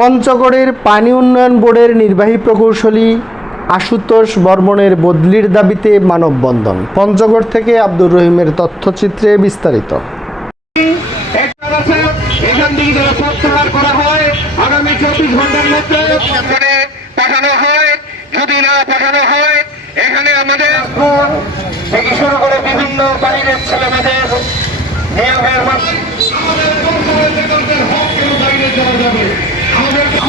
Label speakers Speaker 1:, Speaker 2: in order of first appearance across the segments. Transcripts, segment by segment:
Speaker 1: পঞ্চগড়ের পানি উন্নয়ন বোর্ডের নির্বাহী প্রকৌশলী আশুতোষ বর্মনের বদলির দাবিতে মানববন্ধন। পঞ্চগড় থেকে আব্দুর রহিমের তথ্যচিত্রে বিস্তারিত।
Speaker 2: আমাদের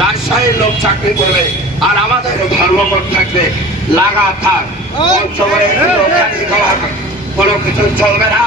Speaker 2: রাজশাহীর লোক চাকরি করবে আর আমাদের ধর্মঘট থাকবে। লাগাতার পঞ্চগড়ে কোনো কিছু চলবে না।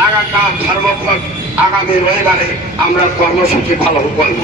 Speaker 2: লাগাতার ধর্মঘট আগামী রবিবারে আমরা কর্মসূচি পালন করব।